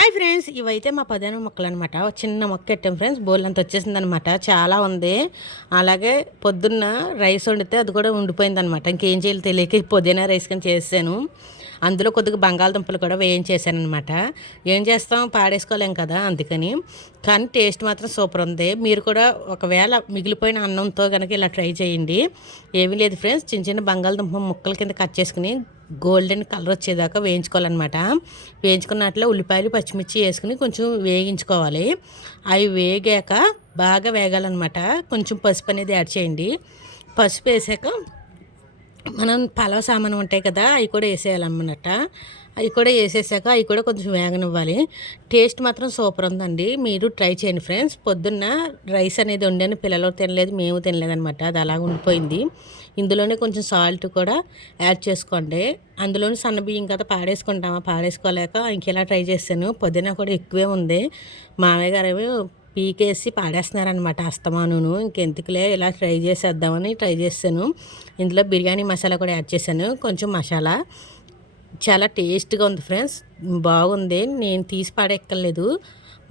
Hi friends, ఇవైతే మా పదిహేను మొక్కలు అనమాట. చిన్న మొక్క పెట్టాం ఫ్రెండ్స్, బోల్ అంత వచ్చేసింది అనమాట. చాలా ఉంది. అలాగే పొద్దున్న రైస్ వండితే అది కూడా ఉండిపోయిందనమాట. ఇంకేం చేయాలి తెలియక పుదీనా రైస్ కానీ చేసాను. అందులో కొద్దిగా బంగాళదుంపలు కూడా వేయించేసాను అనమాట. ఏం చేస్తాం, పాడేసుకోలేం కదా, అందుకని. కానీ టేస్ట్ మాత్రం సూపర్ ఉంది. మీరు కూడా ఒకవేళ మిగిలిపోయిన అన్నంతో కనుక ఇలా ట్రై చేయండి. ఏమీ లేదు ఫ్రెండ్స్, చిన్న చిన్న బంగాళదుంప ముక్కల కింద కట్ చేసుకుని గోల్డెన్ కలర్ వచ్చేదాకా వేయించుకోవాలన్నమాట. వేయించుకున్నట్లు ఉల్లిపాయలు పచ్చిమిర్చి వేసుకుని కొంచెం వేగించుకోవాలి. అవి వేగాక బాగా వేగాలన్నమాట. కొంచెం పసుపు అనేది యాడ్ చేయండి. పసుపు వేసాక మనం పలావ్ సామాను ఉంటాయి కదా, అవి కూడా వేసేయాలన్నమాట. అవి కూడా వేసేసాక అవి కూడా కొంచెం వేగనివ్వాలి. టేస్ట్ మాత్రం సూపర్ ఉందండి. మీరు ట్రై చేయండి ఫ్రెండ్స్. పొద్దున్న రైస్ అనేది వండాను, పిల్లలు తినలేదు, మేము తినలేదనమాట. అది అలాగ ఉండిపోయింది. ఇందులోనే కొంచెం సాల్ట్ కూడా యాడ్ చేసుకోండి. అందులోనే సన్నబియ్యం కదా, పాడేసుకోలేక ఇంకెలా ట్రై చేశాను. పుదీనా కూడా ఎక్కువే ఉంది. మామయ్య గారు పీకేసి పాడేస్తున్నారనమాట అస్తమానును. ఇంకెందుకులే ఇలా ట్రై చేసేద్దామని ట్రై చేశాను. ఇందులో బిర్యానీ మసాలా కూడా యాడ్ చేశాను, కొంచెం మసాలా. చాలా టేస్ట్గా ఉంది ఫ్రెండ్స్, బాగుంది. నేను తీసి పాడెక్కర్లేదు.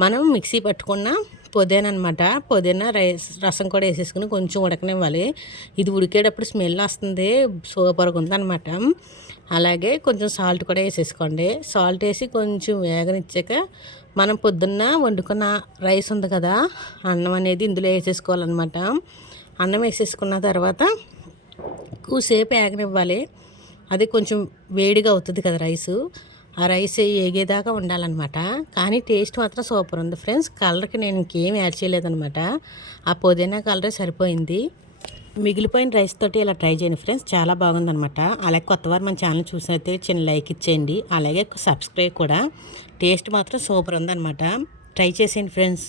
మనం మిక్సీ పట్టుకున్న పుదీనా అనమాట. పుదీనా రసం కూడా వేసేసుకుని కొంచెం ఉడకనివ్వాలి. ఇది ఉడికేటప్పుడు స్మెల్ వస్తుంది, సూపర్గా ఉందన్నమాట. అలాగే కొంచెం సాల్ట్ కూడా వేసేసుకోండి. సాల్ట్ వేసి కొంచెం వేగనిచ్చాక మనం పొద్దున్న వండుకున్న రైస్ ఉంది కదా, అన్నం అనేది ఇందులో వేసేసుకోవాలన్నమాట. అన్నం వేసేసుకున్న తర్వాత ఎక్కువసేపు వేగనివ్వాలి. అది కొంచెం వేడిగా అవుతుంది కదా రైసు. ఆ రైస్ ఏగేదాకా ఉండాలన్నమాట. కానీ టేస్ట్ మాత్రం సూపర్ ఉంది ఫ్రెండ్స్. కలర్కి నేను ఇంకేం యాడ్ చేయలేదన్నమాట. ఆ పుదీనా కలరే సరిపోయింది. మిగిలిపోయిన రైస్ తోటి ఇలా ట్రై చేయండి ఫ్రెండ్స్, చాలా బాగుందనమాట. అలాగే కొత్తవారు మన ఛానల్ చూసినైతే చిన్న లైక్ ఇచ్చేయండి. అలాగే సబ్స్క్రైబ్ కూడా. టేస్ట్ మాత్రం సూపర్ ఉందన్నమాట. ట్రై చేసేయండి ఫ్రెండ్స్.